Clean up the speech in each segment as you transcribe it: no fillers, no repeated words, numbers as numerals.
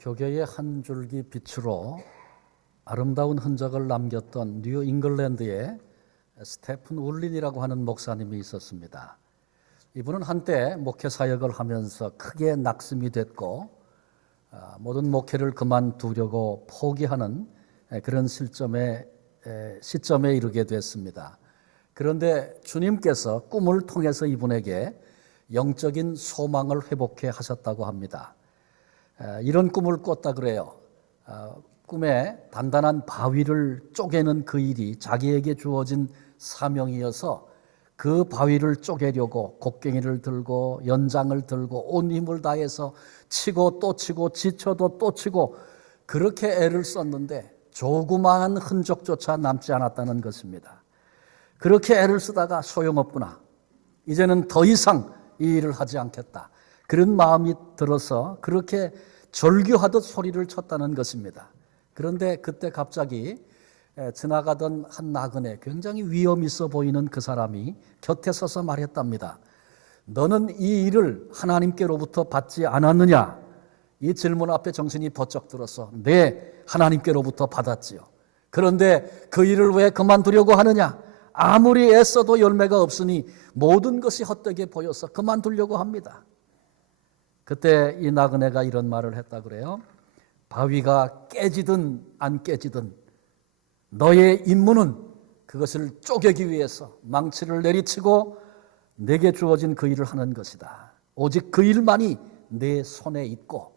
교계의 한 줄기 빛으로 아름다운 흔적을 남겼던 뉴 잉글랜드에 스테픈 울린이라고 하는 목사님이 있었습니다. 이분은 한때 목회 사역을 하면서 크게 낙심이 됐고 모든 목회를 그만두려고 포기하는 그런 시점에 이르게 됐습니다. 그런데 주님께서 꿈을 통해서 이분에게 영적인 소망을 회복해 하셨다고 합니다. 이런 꿈을 꿨다 그래요. 꿈에 단단한 바위를 쪼개는 그 일이 자기에게 주어진 사명이어서 그 바위를 쪼개려고 곡괭이를 들고 연장을 들고 온 힘을 다해서 치고 또 치고 지쳐도 또 치고 그렇게 애를 썼는데 조그마한 흔적조차 남지 않았다는 것입니다. 그렇게 애를 쓰다가 소용없구나. 이제는 더 이상 이 일을 하지 않겠다. 그런 마음이 들어서 그렇게 절규하듯 소리를 쳤다는 것입니다. 그런데 그때 갑자기 지나가던 한 나그네, 굉장히 위험 있어 보이는 그 사람이 곁에 서서 말했답니다. 너는 이 일을 하나님께로부터 받지 않았느냐? 이 질문 앞에 정신이 번쩍 들어서 네, 하나님께로부터 받았지요. 그런데 그 일을 왜 그만두려고 하느냐? 아무리 애써도 열매가 없으니 모든 것이 헛되게 보여서 그만두려고 합니다. 그때 이 나그네가 이런 말을 했다 그래요. 바위가 깨지든 안 깨지든 너의 임무는 그것을 쪼개기 위해서 망치를 내리치고 내게 주어진 그 일을 하는 것이다. 오직 그 일만이 내 손에 있고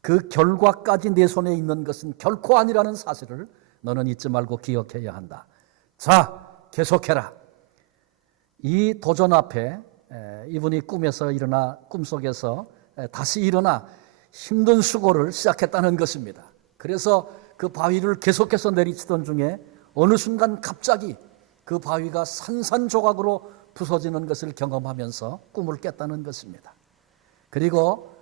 그 결과까지 내 손에 있는 것은 결코 아니라는 사실을 너는 잊지 말고 기억해야 한다. 자, 계속해라. 이 도전 앞에 이분이 꿈속에서 다시 일어나 힘든 수고를 시작했다는 것입니다. 그래서 그 바위를 계속해서 내리치던 중에 어느 순간 갑자기 그 바위가 산산조각으로 부서지는 것을 경험하면서 꿈을 깼다는 것입니다. 그리고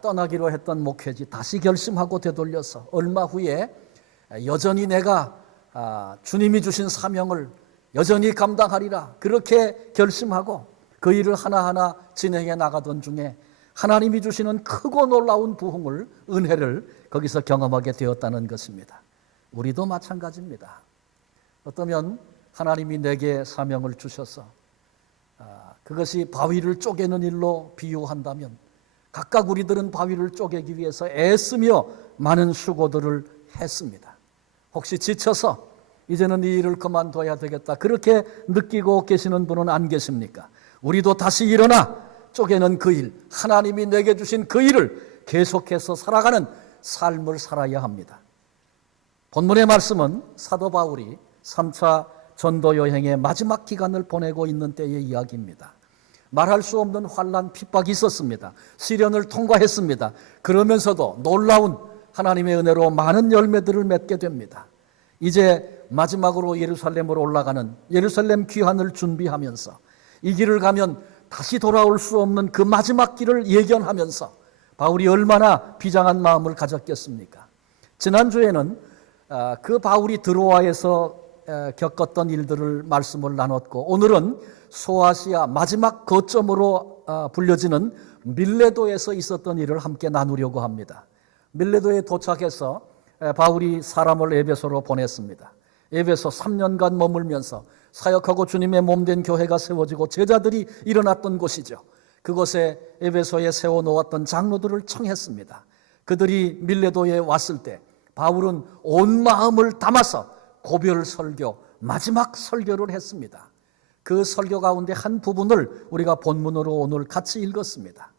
떠나기로 했던 목회지 다시 결심하고 되돌려서 얼마 후에 여전히 내가 주님이 주신 사명을 여전히 감당하리라 그렇게 결심하고 그 일을 하나하나 진행해 나가던 중에 하나님이 주시는 크고 놀라운 부흥을, 은혜를 거기서 경험하게 되었다는 것입니다. 우리도 마찬가지입니다. 어쩌면 하나님이 내게 사명을 주셔서 그것이 바위를 쪼개는 일로 비유한다면 각각 우리들은 바위를 쪼개기 위해서 애쓰며 많은 수고들을 했습니다. 혹시 지쳐서 이제는 이 일을 그만둬야 되겠다 그렇게 느끼고 계시는 분은 안 계십니까? 우리도 다시 일어나 쪼개는 그 일, 하나님이 내게 주신 그 일을 계속해서 살아가는 삶을 살아야 합니다. 본문의 말씀은 사도 바울이 3차 전도 여행의 마지막 기간을 보내고 있는 때의 이야기입니다. 말할 수 없는 환난, 핍박이 있었습니다. 시련을 통과했습니다. 그러면서도 놀라운 하나님의 은혜로 많은 열매들을 맺게 됩니다. 이제 마지막으로 예루살렘으로 올라가는 예루살렘 귀환을 준비하면서 이 길을 가면 다시 돌아올 수 없는 그 마지막 길을 예견하면서 바울이 얼마나 비장한 마음을 가졌겠습니까? 지난주에는 그 바울이 드로아에서 겪었던 일들을 말씀을 나눴고 오늘은 소아시아 마지막 거점으로 불려지는 밀레도에서 있었던 일을 함께 나누려고 합니다. 밀레도에 도착해서 바울이 사람을 에베소로 보냈습니다. 에베소 3년간 머물면서 사역하고 주님의 몸된 교회가 세워지고 제자들이 일어났던 곳이죠. 그곳에 에베소에 세워놓았던 장로들을 청했습니다. 그들이 밀레도에 왔을 때 바울은 온 마음을 담아서 고별 설교, 마지막 설교를 했습니다. 그 설교 가운데 한 부분을 우리가 본문으로 오늘 같이 읽었습니다.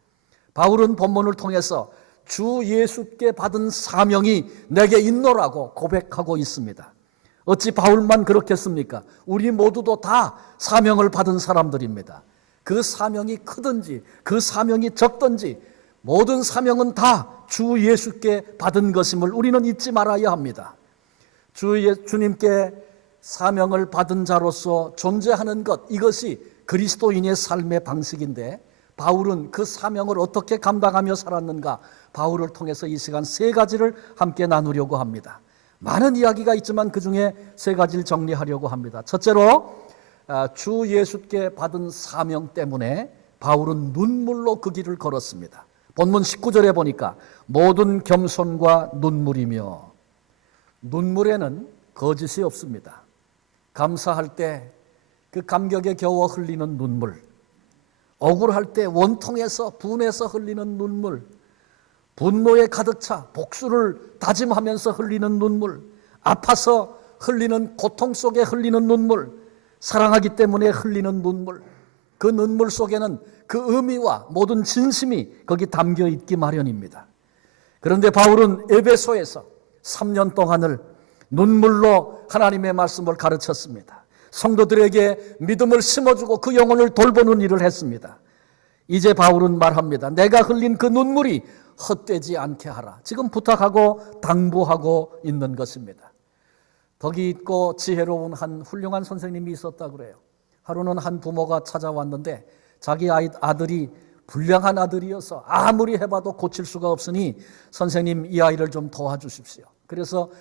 바울은 본문을 통해서 주 예수께 받은 사명이 내게 있노라고 고백하고 있습니다. 어찌 바울만 그렇겠습니까? 우리 모두도 다 사명을 받은 사람들입니다. 그 사명이 크든지 그 사명이 적든지 모든 사명은 다 주 예수께 받은 것임을 우리는 잊지 말아야 합니다. 주님께 사명을 받은 자로서 존재하는 것, 이것이 그리스도인의 삶의 방식인데 바울은 그 사명을 어떻게 감당하며 살았는가? 바울을 통해서 이 시간 세 가지를 함께 나누려고 합니다. 많은 이야기가 있지만 그 중에 세 가지를 정리하려고 합니다. 첫째로 주 예수께 받은 사명 때문에 바울은 눈물로 그 길을 걸었습니다. 본문 19절에 보니까 모든 겸손과 눈물이며, 눈물에는 거짓이 없습니다. 감사할 때 그 감격에 겨워 흘리는 눈물, 억울할 때 원통해서 분해서 흘리는 눈물, 분노에 가득 차 복수를 다짐하면서 흘리는 눈물, 아파서 흘리는 고통 속에 흘리는 눈물, 사랑하기 때문에 흘리는 눈물, 그 눈물 속에는 그 의미와 모든 진심이 거기 담겨 있기 마련입니다. 그런데 바울은 에베소에서 3년 동안을 눈물로 하나님의 말씀을 가르쳤습니다. 성도들에게 믿음을 심어주고 그 영혼을 돌보는 일을 했습니다. 이제 바울은 말합니다. 내가 흘린 그 눈물이 헛되지 않게 하라. 지금 부탁하고 당부하고 있는 것입니다. 덕이 있고 지혜로운 한 훌륭한 선생님이 있었다 그래요. 하루는 한 부모가 찾아왔는데 자기 아들이 불량한 아들이어서 아무리 해봐도 고칠 수가 없으니 선생님 이 아이를 좀 도와주십시오. 그래서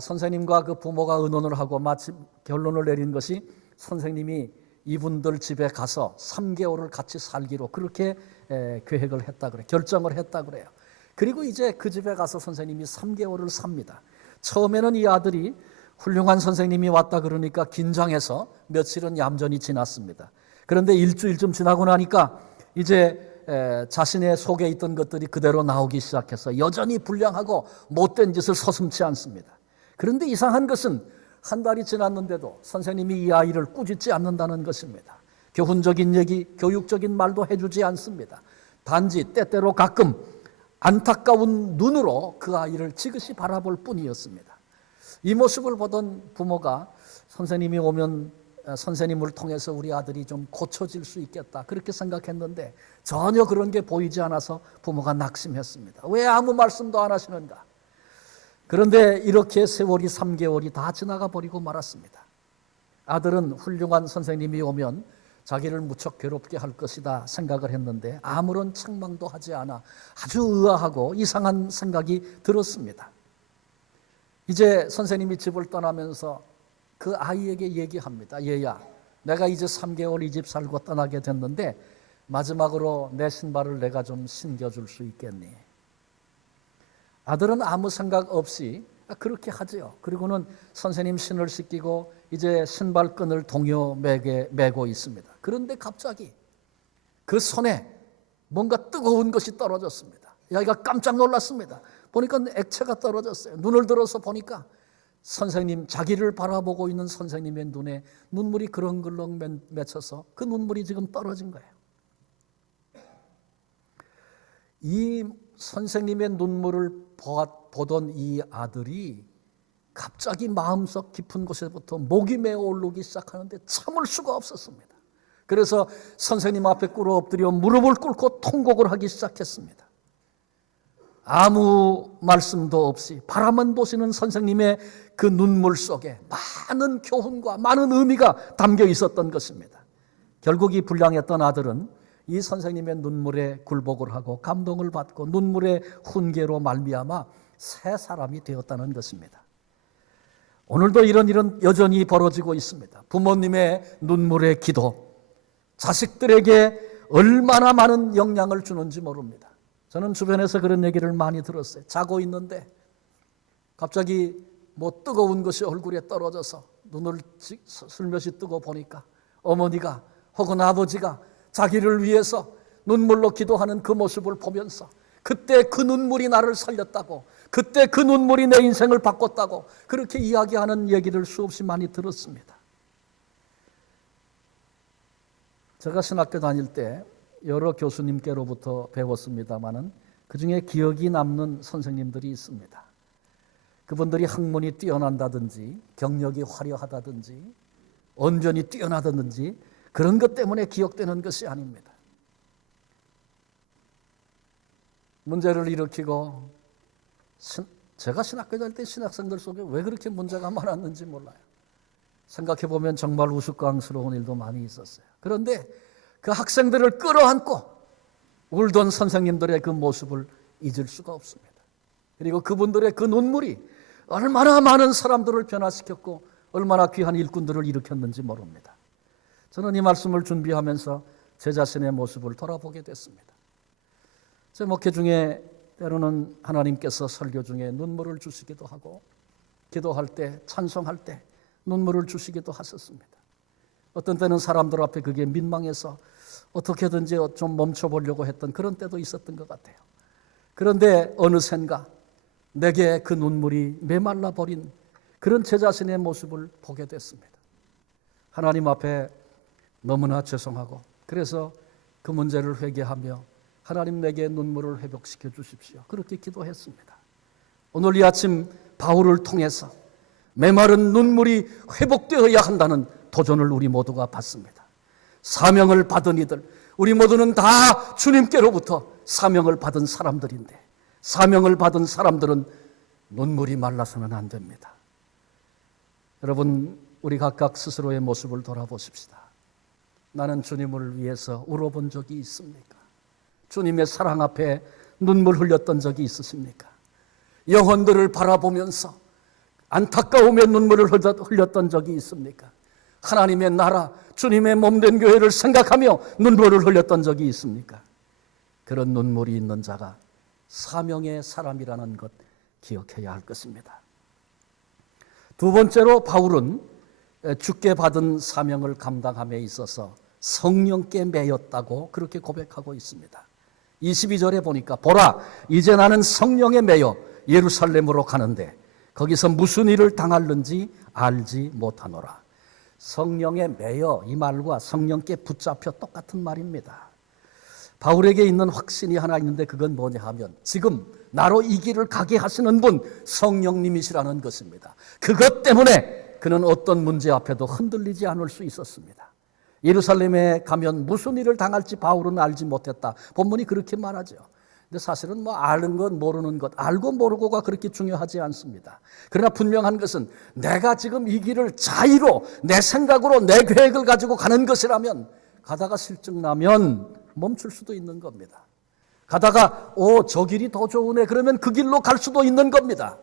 선생님과 그 부모가 의논을 하고 마침 결론을 내린 것이 선생님이 이분들 집에 가서 3개월을 같이 살기로 그렇게 계획을 했다 그래요. 결정을 했다 그래요. 그리고 이제 그 집에 가서 선생님이 3개월을 삽니다. 처음에는 이 아들이 훌륭한 선생님이 왔다 그러니까 긴장해서 며칠은 얌전히 지났습니다. 그런데 일주일쯤 지나고 나니까 이제 자신의 속에 있던 것들이 그대로 나오기 시작해서 여전히 불량하고 못된 짓을 서슴지 않습니다. 그런데 이상한 것은 한 달이 지났는데도 선생님이 이 아이를 꾸짖지 않는다는 것입니다. 교훈적인 얘기, 교육적인 말도 해주지 않습니다. 단지 때때로 가끔 안타까운 눈으로 그 아이를 지그시 바라볼 뿐이었습니다. 이 모습을 보던 부모가 선생님이 오면 선생님을 통해서 우리 아들이 좀 고쳐질 수 있겠다 그렇게 생각했는데 전혀 그런 게 보이지 않아서 부모가 낙심했습니다. 왜 아무 말씀도 안 하시는가? 그런데 이렇게 세월이 3개월이 다 지나가 버리고 말았습니다. 아들은 훌륭한 선생님이 오면 자기를 무척 괴롭게 할 것이다 생각을 했는데 아무런 책망도 하지 않아 아주 의아하고 이상한 생각이 들었습니다. 이제 선생님이 집을 떠나면서 그 아이에게 얘기합니다. 얘야, 내가 이제 3개월 이 집 살고 떠나게 됐는데 마지막으로 내 신발을 내가 좀 신겨줄 수 있겠니? 아들은 아무 생각 없이 그렇게 하죠. 그리고는 선생님 신을 씻기고 이제 신발끈을 동요매게 매고 있습니다. 그런데 갑자기 그 손에 뭔가 뜨거운 것이 떨어졌습니다. 아이가 깜짝 놀랐습니다. 보니까 액체가 떨어졌어요. 눈을 들어서 보니까 선생님, 자기를 바라보고 있는 선생님의 눈에 눈물이 그렁그렁 맺혀서 그 눈물이 지금 떨어진 거예요. 이 선생님의 눈물을 보던 이 아들이 갑자기 마음속 깊은 곳에부터 목이 메어 오르기 시작하는데 참을 수가 없었습니다. 그래서 선생님 앞에 꿇어 엎드려 무릎을 꿇고 통곡을 하기 시작했습니다. 아무 말씀도 없이 바라만 보시는 선생님의 그 눈물 속에 많은 교훈과 많은 의미가 담겨 있었던 것입니다. 결국 이 불량했던 아들은 이 선생님의 눈물에 굴복을 하고 감동을 받고 눈물의 훈계로 말미암아 새 사람이 되었다는 것입니다. 오늘도 이런 일은 여전히 벌어지고 있습니다. 부모님의 눈물의 기도, 자식들에게 얼마나 많은 영향을 주는지 모릅니다. 저는 주변에서 그런 얘기를 많이 들었어요. 자고 있는데 갑자기 뭐 뜨거운 것이 얼굴에 떨어져서 눈을 슬며시 뜨고 보니까 어머니가 혹은 아버지가 자기를 위해서 눈물로 기도하는 그 모습을 보면서 그때 그 눈물이 나를 살렸다고, 그때 그 눈물이 내 인생을 바꿨다고 그렇게 이야기하는 얘기를 수없이 많이 들었습니다. 제가 신학교 다닐 때 여러 교수님께로부터 배웠습니다마는 그중에 기억이 남는 선생님들이 있습니다. 그분들이 학문이 뛰어난다든지 경력이 화려하다든지 언변이 뛰어나다든지 그런 것 때문에 기억되는 것이 아닙니다. 문제를 일으키고 제가 신학교 다닐 때 신학생들 속에 왜 그렇게 문제가 많았는지 몰라요. 생각해보면 정말 우스꽝스러운 일도 많이 있었어요. 그런데 그 학생들을 끌어안고 울던 선생님들의 그 모습을 잊을 수가 없습니다. 그리고 그분들의 그 눈물이 얼마나 많은 사람들을 변화시켰고 얼마나 귀한 일꾼들을 일으켰는지 모릅니다. 저는 이 말씀을 준비하면서 제 자신의 모습을 돌아보게 됐습니다. 제 목회 중에 때로는 하나님께서 설교 중에 눈물을 주시기도 하고 기도할 때, 찬송할 때 눈물을 주시기도 하셨습니다. 어떤 때는 사람들 앞에 그게 민망해서 어떻게든지 좀 멈춰보려고 했던 그런 때도 있었던 것 같아요. 그런데 어느샌가 내게 그 눈물이 메말라 버린 그런 제 자신의 모습을 보게 됐습니다. 하나님 앞에 너무나 죄송하고 그래서 그 문제를 회개하며 하나님 내게 눈물을 회복시켜 주십시오. 그렇게 기도했습니다. 오늘 이 아침 바울을 통해서 메마른 눈물이 회복되어야 한다는 도전을 우리 모두가 받습니다. 사명을 받은 이들, 우리 모두는 다 주님께로부터 사명을 받은 사람들인데 사명을 받은 사람들은 눈물이 말라서는 안 됩니다. 여러분, 우리 각각 스스로의 모습을 돌아보십시다. 나는 주님을 위해서 울어본 적이 있습니까? 주님의 사랑 앞에 눈물 흘렸던 적이 있으십니까? 영혼들을 바라보면서 안타까우며 눈물을 흘렸던 적이 있습니까? 하나님의 나라, 주님의 몸된 교회를 생각하며 눈물을 흘렸던 적이 있습니까? 그런 눈물이 있는 자가 사명의 사람이라는 것 기억해야 할 것입니다. 두 번째로 바울은 주께 받은 사명을 감당함에 있어서 성령께 매였다고 그렇게 고백하고 있습니다. 22절에 보니까 보라, 이제 나는 성령에 매여 예루살렘으로 가는데 거기서 무슨 일을 당할는지 알지 못하노라. 성령에 매여, 이 말과 성령께 붙잡혀 똑같은 말입니다. 바울에게 있는 확신이 하나 있는데 그건 뭐냐 하면 지금 나로 이 길을 가게 하시는 분 성령님이시라는 것입니다. 그것 때문에 그는 어떤 문제 앞에도 흔들리지 않을 수 있었습니다. 예루살렘에 가면 무슨 일을 당할지 바울은 알지 못했다. 본문이 그렇게 말하죠. 근데 사실은 뭐 아는 것 모르는 것, 알고 모르고가 그렇게 중요하지 않습니다. 그러나 분명한 것은 내가 지금 이 길을 자의로 내 생각으로 내 계획을 가지고 가는 것이라면 가다가 실증나면 멈출 수도 있는 겁니다. 가다가 저 길이 더 좋으네 그러면 그 길로 갈 수도 있는 겁니다.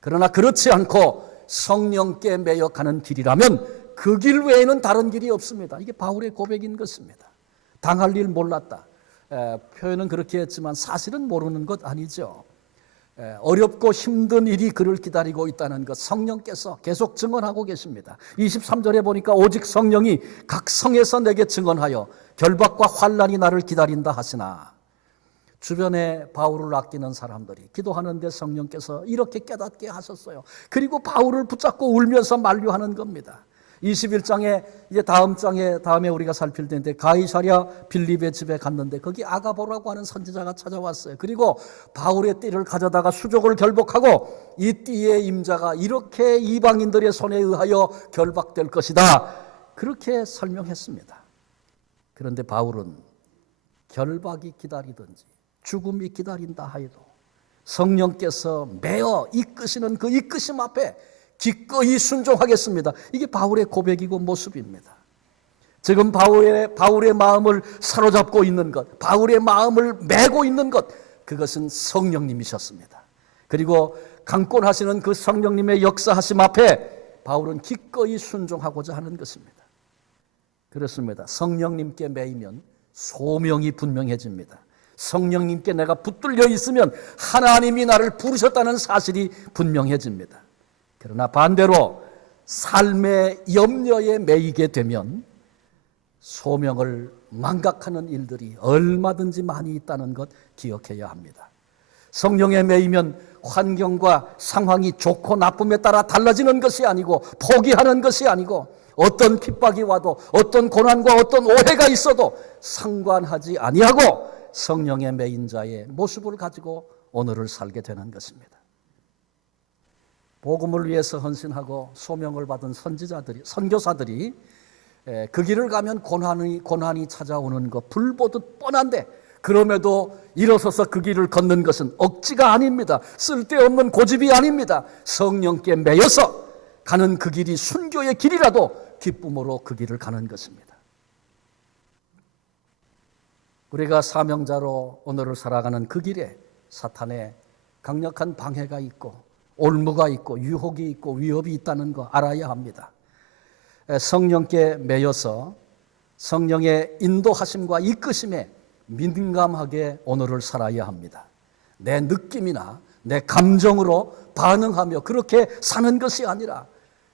그러나 그렇지 않고 성령께 매여 가는 길이라면 그 길 외에는 다른 길이 없습니다. 이게 바울의 고백인 것입니다. 당할 일 몰랐다. 표현은 그렇게 했지만 사실은 모르는 것 아니죠. 어렵고 힘든 일이 그를 기다리고 있다는 것 성령께서 계속 증언하고 계십니다. 23절에 보니까 오직 성령이 각 성에서 내게 증언하여 결박과 환난이 나를 기다린다 하시나, 주변에 바울을 아끼는 사람들이 기도하는데 성령께서 이렇게 깨닫게 하셨어요. 그리고 바울을 붙잡고 울면서 만류하는 겁니다. 21장에 이제 다음에 우리가 살필 텐데 가이사랴 빌립의 집에 갔는데 거기 아가보라고 하는 선지자가 찾아왔어요. 그리고 바울의 띠를 가져다가 수족을 결박하고 이 띠의 임자가 이렇게 이방인들의 손에 의하여 결박될 것이다. 그렇게 설명했습니다. 그런데 바울은 결박이 기다리든지 죽음이 기다린다 하여도 성령께서 매어 이끄시는 그 이끄심 앞에 기꺼이 순종하겠습니다. 이게 바울의 고백이고 모습입니다. 지금 바울의 마음을 사로잡고 있는 것, 바울의 마음을 메고 있는 것, 그것은 성령님이셨습니다. 그리고 강권하시는 그 성령님의 역사하심 앞에 바울은 기꺼이 순종하고자 하는 것입니다. 그렇습니다. 성령님께 매이면 소명이 분명해집니다. 성령님께 내가 붙들려 있으면 하나님이 나를 부르셨다는 사실이 분명해집니다. 그러나 반대로 삶의 염려에 매이게 되면 소명을 망각하는 일들이 얼마든지 많이 있다는 것 기억해야 합니다. 성령에 매이면 환경과 상황이 좋고 나쁨에 따라 달라지는 것이 아니고 포기하는 것이 아니고 어떤 핍박이 와도 어떤 고난과 어떤 오해가 있어도 상관하지 아니하고 성령에 매인 자의 모습을 가지고 오늘을 살게 되는 것입니다. 복음을 위해서 헌신하고 소명을 받은 선교사들이 그 길을 가면 고난이 찾아오는 것 불보듯 뻔한데 그럼에도 일어서서 그 길을 걷는 것은 억지가 아닙니다. 쓸데없는 고집이 아닙니다. 성령께 매여서 가는 그 길이 순교의 길이라도 기쁨으로 그 길을 가는 것입니다. 우리가 사명자로 오늘을 살아가는 그 길에 사탄의 강력한 방해가 있고 올무가 있고 유혹이 있고 위협이 있다는 거 알아야 합니다. 성령께 매여서 성령의 인도하심과 이끄심에 민감하게 오늘을 살아야 합니다. 내 느낌이나 내 감정으로 반응하며 그렇게 사는 것이 아니라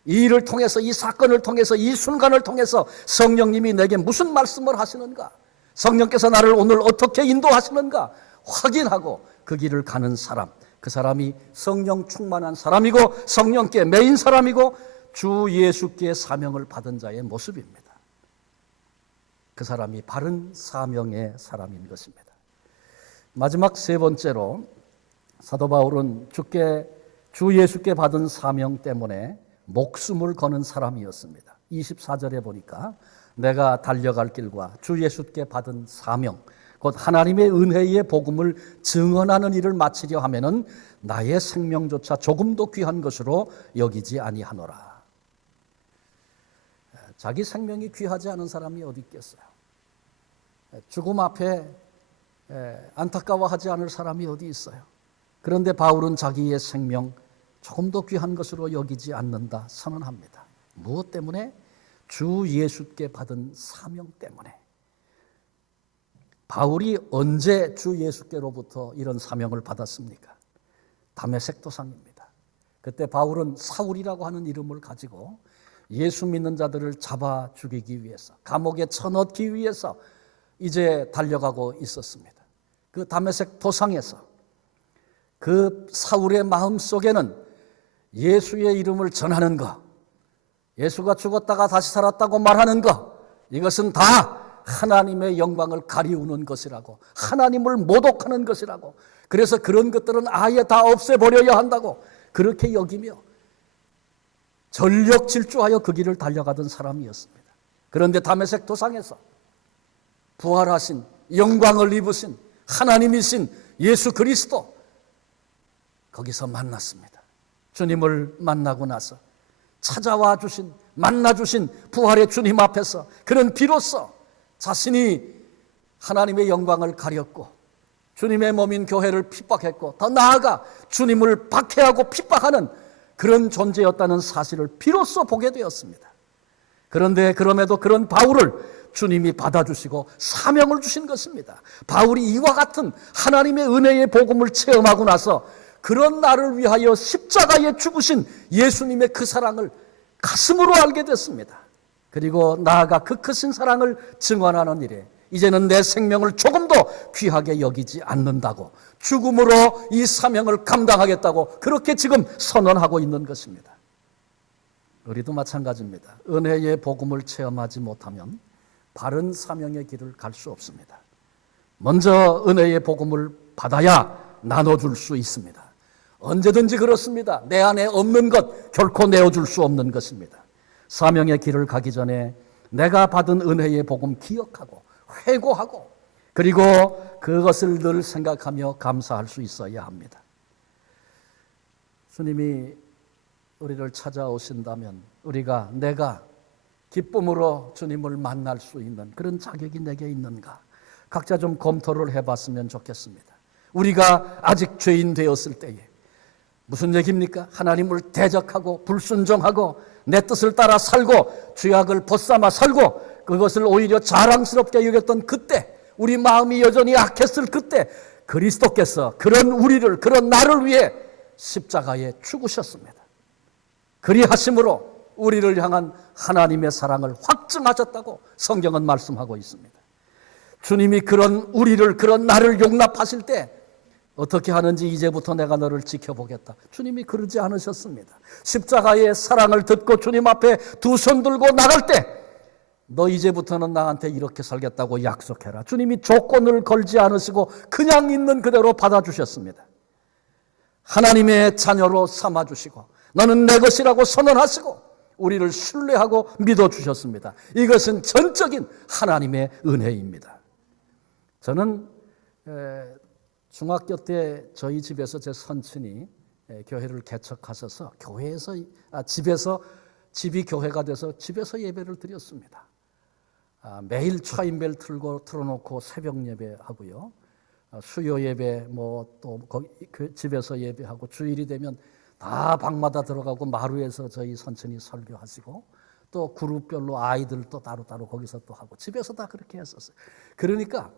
이 일을 통해서, 이 사건을 통해서, 이 순간을 통해서 성령님이 내게 무슨 말씀을 하시는가, 성령께서 나를 오늘 어떻게 인도하시는가 확인하고 그 길을 가는 사람, 그 사람이 성령 충만한 사람이고 성령께 매인 사람이고 주 예수께 사명을 받은 자의 모습입니다. 그 사람이 바른 사명의 사람인 것입니다. 마지막 세 번째로 사도 바울은 주 예수께 받은 사명 때문에 목숨을 거는 사람이었습니다. 24절에 보니까 내가 달려갈 길과 주 예수께 받은 사명, 곧 하나님의 은혜의 복음을 증언하는 일을 마치려 하면은 나의 생명조차 조금도 귀한 것으로 여기지 아니하노라. 자기 생명이 귀하지 않은 사람이 어디 있겠어요? 죽음 앞에 안타까워하지 않을 사람이 어디 있어요? 그런데 바울은 자기의 생명 조금도 귀한 것으로 여기지 않는다 선언합니다. 무엇 때문에? 주 예수께 받은 사명 때문에. 바울이 언제 주 예수께로부터 이런 사명을 받았습니까? 다메섹 도상입니다. 그때 바울은 사울이라고 하는 이름을 가지고 예수 믿는 자들을 잡아 죽이기 위해서, 감옥에 쳐넣기 위해서 이제 달려가고 있었습니다. 그 다메섹 도상에서 그 사울의 마음 속에는 예수의 이름을 전하는 것, 예수가 죽었다가 다시 살았다고 말하는 것, 이것은 다 하나님의 영광을 가리우는 것이라고, 하나님을 모독하는 것이라고, 그래서 그런 것들은 아예 다 없애버려야 한다고 그렇게 여기며 전력 질주하여 그 길을 달려가던 사람이었습니다. 그런데 다메섹 도상에서 부활하신, 영광을 입으신 하나님이신 예수 그리스도, 거기서 만났습니다. 주님을 만나고 나서 찾아와 주신, 만나 주신 부활의 주님 앞에서 그는 비로소 자신이 하나님의 영광을 가렸고 주님의 몸인 교회를 핍박했고 더 나아가 주님을 박해하고 핍박하는 그런 존재였다는 사실을 비로소 보게 되었습니다. 그런데 그럼에도 그런 바울을 주님이 받아주시고 사명을 주신 것입니다. 바울이 이와 같은 하나님의 은혜의 복음을 체험하고 나서 그런 나를 위하여 십자가에 죽으신 예수님의 그 사랑을 가슴으로 알게 됐습니다. 그리고 나아가 그 크신 사랑을 증언하는 일에 이제는 내 생명을 조금도 귀하게 여기지 않는다고, 죽음으로 이 사명을 감당하겠다고 그렇게 지금 선언하고 있는 것입니다. 우리도 마찬가지입니다. 은혜의 복음을 체험하지 못하면 바른 사명의 길을 갈 수 없습니다. 먼저 은혜의 복음을 받아야 나눠줄 수 있습니다. 언제든지 그렇습니다. 내 안에 없는 것 결코 내어줄 수 없는 것입니다. 사명의 길을 가기 전에 내가 받은 은혜의 복음 기억하고 회고하고 그리고 그것을 늘 생각하며 감사할 수 있어야 합니다. 주님이 우리를 찾아오신다면 내가 기쁨으로 주님을 만날 수 있는 그런 자격이 내게 있는가? 각자 좀 검토를 해봤으면 좋겠습니다. 우리가 아직 죄인 되었을 때에 무슨 얘기입니까? 하나님을 대적하고 불순종하고 내 뜻을 따라 살고 죄악을 벗삼아 살고 그것을 오히려 자랑스럽게 여겼던 그때, 우리 마음이 여전히 악했을 그때 그리스도께서 그런 우리를, 그런 나를 위해 십자가에 죽으셨습니다. 그리하심으로 우리를 향한 하나님의 사랑을 확증하셨다고 성경은 말씀하고 있습니다. 주님이 그런 우리를, 그런 나를 용납하실 때 어떻게 하는지 이제부터 내가 너를 지켜보겠다. 주님이 그러지 않으셨습니다. 십자가의 사랑을 듣고 주님 앞에 두 손 들고 나갈 때 너 이제부터는 나한테 이렇게 살겠다고 약속해라. 주님이 조건을 걸지 않으시고 그냥 있는 그대로 받아주셨습니다. 하나님의 자녀로 삼아주시고 너는 내 것이라고 선언하시고 우리를 신뢰하고 믿어주셨습니다. 이것은 전적인 하나님의 은혜입니다. 저는 중학교 때 저희 집에서 제 선친이 교회를 개척하셔서 집이 교회가 돼서 집에서 예배를 드렸습니다. 매일 차인벨 틀어놓고 새벽 예배하고요. 수요 예배 또 집에서 예배하고 주일이 되면 다 방마다 들어가고 마루에서 저희 선친이 설교하시고 또 그룹별로 아이들 또 따로따로 거기서 또 하고 집에서 다 그렇게 했었어요. 그러니까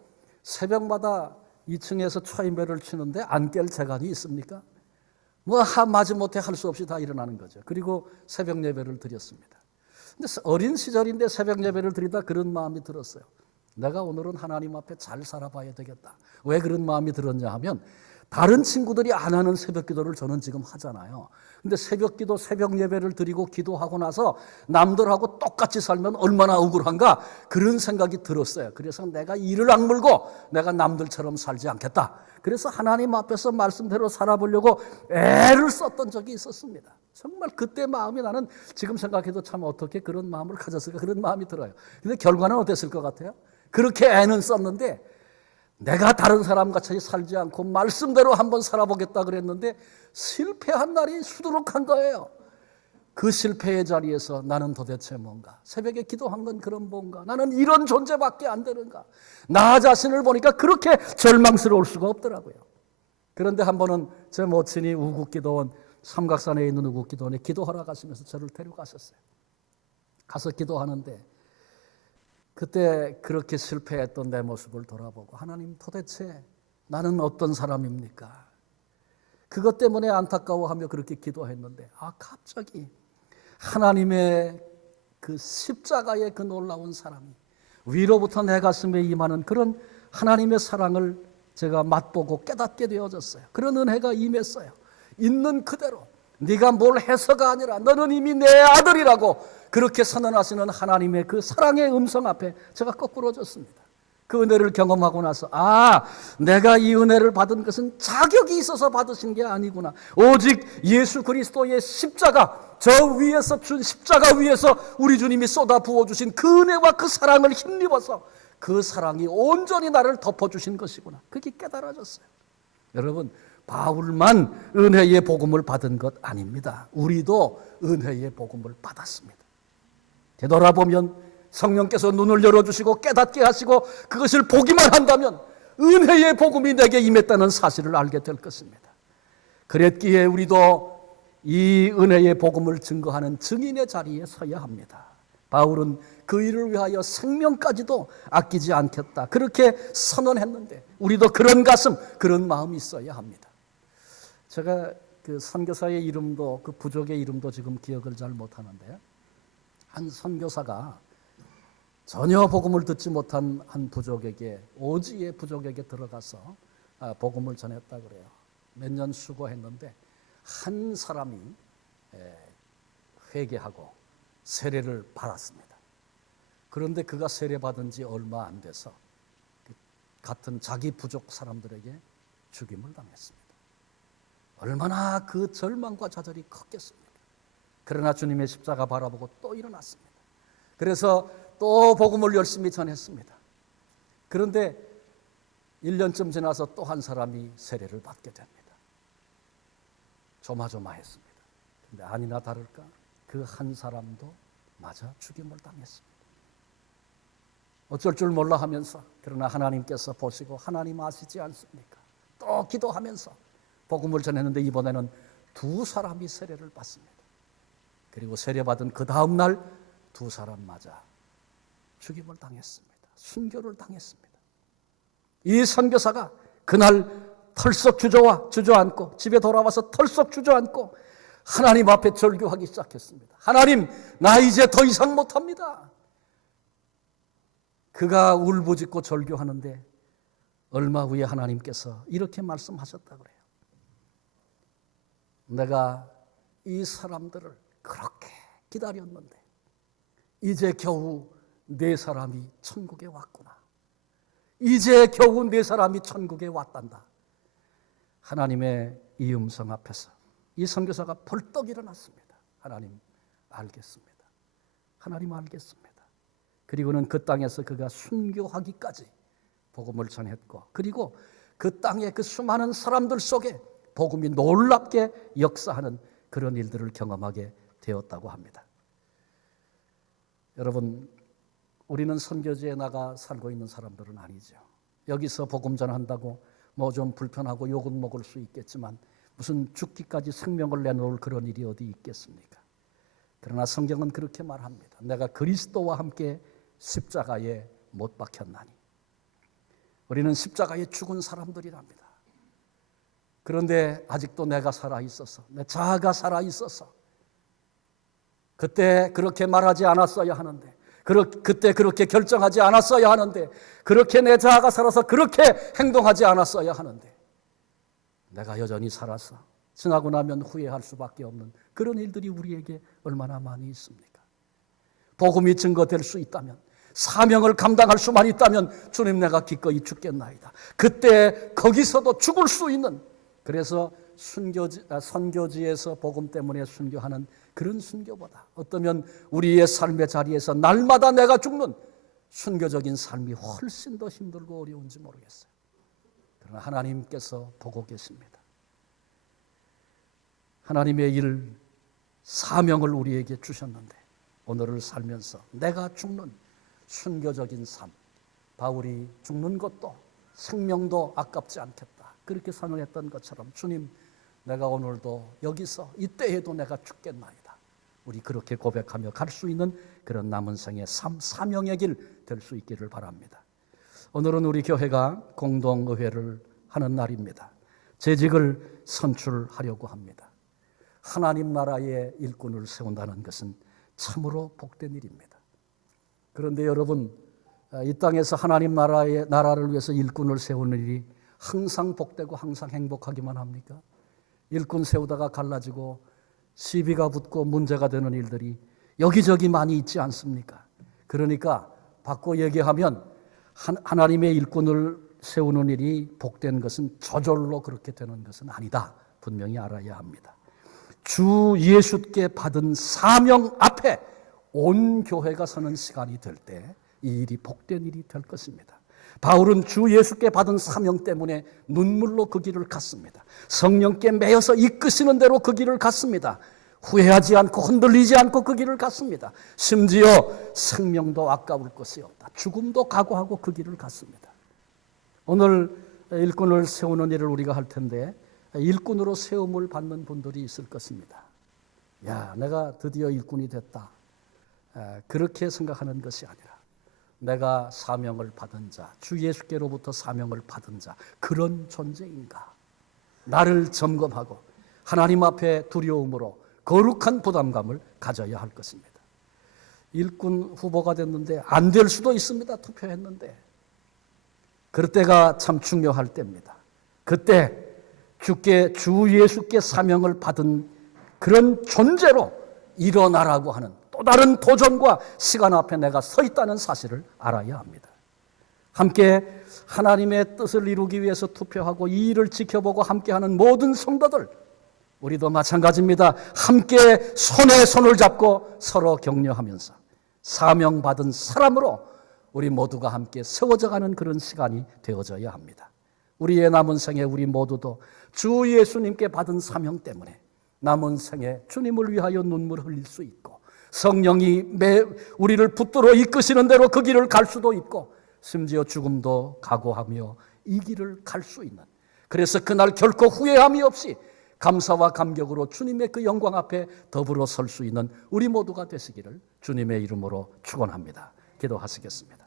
새벽마다 2층에서 초인배를 치는데 안 깰 재간이 있습니까? 마지못해 할 수 없이 다 일어나는 거죠. 그리고 새벽 예배를 드렸습니다. 근데 어린 시절인데 새벽 예배를 드리다 그런 마음이 들었어요. 내가 오늘은 하나님 앞에 잘 살아봐야 되겠다. 왜 그런 마음이 들었냐 하면 다른 친구들이 안 하는 새벽 기도를 저는 지금 하잖아요. 근데 새벽 기도, 새벽 예배를 드리고 기도하고 나서 남들하고 똑같이 살면 얼마나 억울한가 그런 생각이 들었어요. 그래서 내가 이를 악물고 내가 남들처럼 살지 않겠다. 그래서 하나님 앞에서 말씀대로 살아보려고 애를 썼던 적이 있었습니다. 정말 그때 마음이 나는 지금 생각해도 참 어떻게 그런 마음을 가졌을까 그런 마음이 들어요. 근데 결과는 어땠을 것 같아요? 그렇게 애는 썼는데 내가 다른 사람같이 살지 않고 말씀대로 한번 살아보겠다 그랬는데 실패한 날이 수두룩한 거예요. 그 실패의 자리에서 나는 도대체 뭔가, 새벽에 기도한 건 그런 뭔가, 나는 이런 존재밖에 안 되는가, 나 자신을 보니까 그렇게 절망스러울 수가 없더라고요. 그런데 한 번은 제 모친이 우국기도원, 삼각산에 있는 우국기도원에 기도하러 가시면서 저를 데려가셨어요. 가서 기도하는데 그때 그렇게 실패했던 내 모습을 돌아보고 하나님 도대체 나는 어떤 사람입니까? 그것 때문에 안타까워하며 그렇게 기도했는데 갑자기 하나님의 그 십자가의 그 놀라운 사랑이 위로부터 내 가슴에 임하는 그런 하나님의 사랑을 제가 맛보고 깨닫게 되어졌어요. 그런 은혜가 임했어요. 있는 그대로 네가 뭘 해서가 아니라 너는 이미 내 아들이라고 그렇게 선언하시는 하나님의 그 사랑의 음성 앞에 제가 거꾸로졌습니다. 그 은혜를 경험하고 나서 내가 이 은혜를 받은 것은 자격이 있어서 받으신 게 아니구나. 오직 예수 그리스도의 십자가, 저 위에서 준 십자가 위에서 우리 주님이 쏟아 부어주신 그 은혜와 그 사랑을 힘입어서 그 사랑이 온전히 나를 덮어주신 것이구나. 그게 깨달아졌어요. 여러분, 바울만 은혜의 복음을 받은 것 아닙니다. 우리도 은혜의 복음을 받았습니다. 되돌아보면 성령께서 눈을 열어주시고 깨닫게 하시고 그것을 보기만 한다면 은혜의 복음이 내게 임했다는 사실을 알게 될 것입니다. 그랬기에 우리도 이 은혜의 복음을 증거하는 증인의 자리에 서야 합니다. 바울은 그 일을 위하여 생명까지도 아끼지 않겠다 그렇게 선언했는데 우리도 그런 가슴, 그런 마음이 있어야 합니다. 제가 그 선교사의 이름도 그 부족의 이름도 지금 기억을 잘 못하는데요. 한 선교사가 전혀 복음을 듣지 못한 한 부족에게, 오지의 부족에게 들어가서 복음을 전했다 그래요. 몇 년 수고했는데 한 사람이 회개하고 세례를 받았습니다. 그런데 그가 세례받은 지 얼마 안 돼서 같은 자기 부족 사람들에게 죽임을 당했습니다. 얼마나 그 절망과 좌절이 컸겠습니까? 그러나 주님의 십자가 바라보고 또 일어났습니다. 그래서 또 복음을 열심히 전했습니다. 그런데 1년쯤 지나서 또 한 사람이 세례를 받게 됩니다. 조마조마했습니다. 그런데 아니나 다를까 그 한 사람도 맞아 죽임을 당했습니다. 어쩔 줄 몰라 하면서, 그러나 하나님께서 보시고 하나님 아시지 않습니까? 또 기도하면서 복음을 전했는데 이번에는 두 사람이 세례를 받습니다. 그리고 세례받은 그 다음 날 두 사람 맞아 죽임을 당했습니다. 순교를 당했습니다. 이 선교사가 그날 털썩 주저앉고 집에 돌아와서 털썩 주저앉고 하나님 앞에 절규하기 시작했습니다. 하나님, 나 이제 더 이상 못합니다. 그가 울부짖고 절규하는데 얼마 후에 하나님께서 이렇게 말씀하셨다 그래요. 내가 이 사람들을 그렇게 기다렸는데 이제 겨우 네 사람이 천국에 왔구나. 이제 겨우 네 사람이 천국에 왔단다. 하나님의 이 음성 앞에서 이 선교사가 벌떡 일어났습니다. 하나님 알겠습니다. 하나님 알겠습니다. 그리고는 그 땅에서 그가 순교하기까지 복음을 전했고, 그리고 그 땅의 그 수많은 사람들 속에 복음이 놀랍게 역사하는 그런 일들을 경험하게 되었다고 합니다. 여러분, 우리는 선교지에 나가 살고 있는 사람들은 아니죠. 여기서 복음 전한다고 뭐 좀 불편하고 욕은 먹을 수 있겠지만 무슨 죽기까지 생명을 내놓을 그런 일이 어디 있겠습니까? 그러나 성경은 그렇게 말합니다. 내가 그리스도와 함께 십자가에 못 박혔나니. 우리는 십자가에 죽은 사람들이랍니다. 그런데 아직도 내가 살아있어서, 내 자아가 살아있어서 그때 그렇게 말하지 않았어야 하는데, 그때 그렇게 결정하지 않았어야 하는데, 그렇게 내 자아가 살아서 그렇게 행동하지 않았어야 하는데, 내가 여전히 살아서 지나고 나면 후회할 수밖에 없는 그런 일들이 우리에게 얼마나 많이 있습니까? 복음이 증거될 수 있다면, 사명을 감당할 수만 있다면 주님 내가 기꺼이 죽겠나이다. 그때 거기서도 죽을 수 있는, 그래서 선교지에서 복음 때문에 순교하는 그런 순교보다 어떠면 우리의 삶의 자리에서 날마다 내가 죽는 순교적인 삶이 훨씬 더 힘들고 어려운지 모르겠어요. 그러나 하나님께서 보고 계십니다. 하나님의 일, 사명을 우리에게 주셨는데 오늘을 살면서 내가 죽는 순교적인 삶, 바울이 죽는 것도 생명도 아깝지 않겠다, 그렇게 선언했던 것처럼 주님, 내가 오늘도 여기서 이때에도 내가 죽겠나이다. 우리 그렇게 고백하며 갈 수 있는 그런 남은 생의 삶, 사명의 길 될 수 있기를 바랍니다. 오늘은 우리 교회가 공동의회를 하는 날입니다. 재직을 선출하려고 합니다. 하나님 나라의 일꾼을 세운다는 것은 참으로 복된 일입니다. 그런데 여러분, 이 땅에서 하나님 나라를 위해서 일꾼을 세우는 일이 항상 복되고 항상 행복하기만 합니까? 일꾼 세우다가 갈라지고 시비가 붙고 문제가 되는 일들이 여기저기 많이 있지 않습니까? 그러니까 바꿔 얘기하면 하나님의 일꾼을 세우는 일이 복된 것은 저절로 그렇게 되는 것은 아니다. 분명히 알아야 합니다. 주 예수께 받은 사명 앞에 온 교회가 서는 시간이 될 때 이 일이 복된 일이 될 것입니다. 바울은 주 예수께 받은 사명 때문에 눈물로 그 길을 갔습니다. 성령께 매여서 이끄시는 대로 그 길을 갔습니다. 후회하지 않고 흔들리지 않고 그 길을 갔습니다. 심지어 생명도 아까울 것이 없다, 죽음도 각오하고 그 길을 갔습니다. 오늘 일꾼을 세우는 일을 우리가 할 텐데 일꾼으로 세움을 받는 분들이 있을 것입니다. 야, 내가 드디어 일꾼이 됐다, 그렇게 생각하는 것이 아니라 내가 사명을 받은 자, 주 예수께로부터 사명을 받은 자, 그런 존재인가, 나를 점검하고 하나님 앞에 두려움으로 거룩한 부담감을 가져야 할 것입니다. 일꾼 후보가 됐는데 안 될 수도 있습니다. 투표했는데. 그럴 때가 참 중요할 때입니다. 그때 주 예수께 사명을 받은 그런 존재로 일어나라고 하는 또 다른 도전과 시간 앞에 내가 서 있다는 사실을 알아야 합니다. 함께 하나님의 뜻을 이루기 위해서 투표하고 이 일을 지켜보고 함께하는 모든 성도들, 우리도 마찬가지입니다. 함께 손에 손을 잡고 서로 격려하면서 사명받은 사람으로 우리 모두가 함께 세워져가는 그런 시간이 되어져야 합니다. 우리의 남은 생에 우리 모두도 주 예수님께 받은 사명 때문에 남은 생에 주님을 위하여 눈물 흘릴 수 있고, 성령이 우리를 붙들어 이끄시는 대로 그 길을 갈 수도 있고, 심지어 죽음도 각오하며 이 길을 갈 수 있는, 그래서 그날 결코 후회함이 없이 감사와 감격으로 주님의 그 영광 앞에 더불어 설 수 있는 우리 모두가 되시기를 주님의 이름으로 축원합니다. 기도하시겠습니다.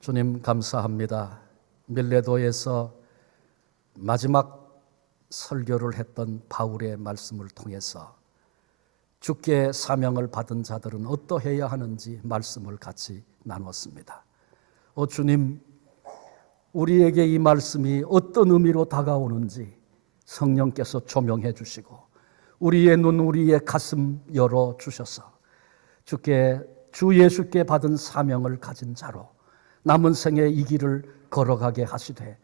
주님, 감사합니다. 밀레도에서 마지막 설교를 했던 바울의 말씀을 통해서 주께 사명을 받은 자들은 어떠해야 하는지 말씀을 같이 나눴습니다. 주님, 우리에게 이 말씀이 어떤 의미로 다가오는지 성령께서 조명해 주시고 우리의 눈, 우리의 가슴 열어 주셔서 주 예수께 받은 사명을 가진 자로 남은 생에 이 길을 걸어가게 하시되,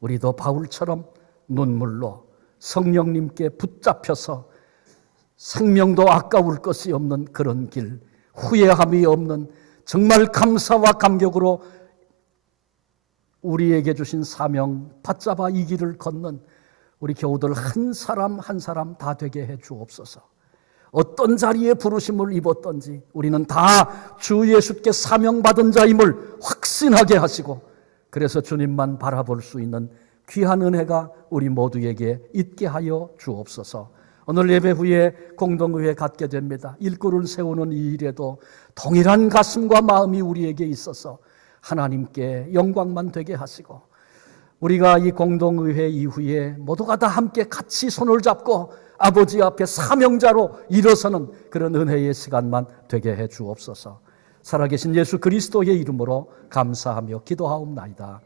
우리도 바울처럼 눈물로 성령님께 붙잡혀서 생명도 아까울 것이 없는 그런 길, 후회함이 없는 정말 감사와 감격으로 우리에게 주신 사명 받잡아 이 길을 걷는 우리 교우들 한 사람 한 사람 다 되게 해 주옵소서. 어떤 자리에 부르심을 입었던지 우리는 다 주 예수께 사명받은 자임을 확신하게 하시고, 그래서 주님만 바라볼 수 있는 귀한 은혜가 우리 모두에게 있게 하여 주옵소서. 오늘 예배 후에 공동의회 갖게 됩니다. 일꾼을 세우는 이 일에도 동일한 가슴과 마음이 우리에게 있어서 하나님께 영광만 되게 하시고 우리가 이 공동의회 이후에 모두가 다 함께 같이 손을 잡고 아버지 앞에 사명자로 일어서는 그런 은혜의 시간만 되게 해 주옵소서. 살아계신 예수 그리스도의 이름으로 감사하며 기도하옵나이다.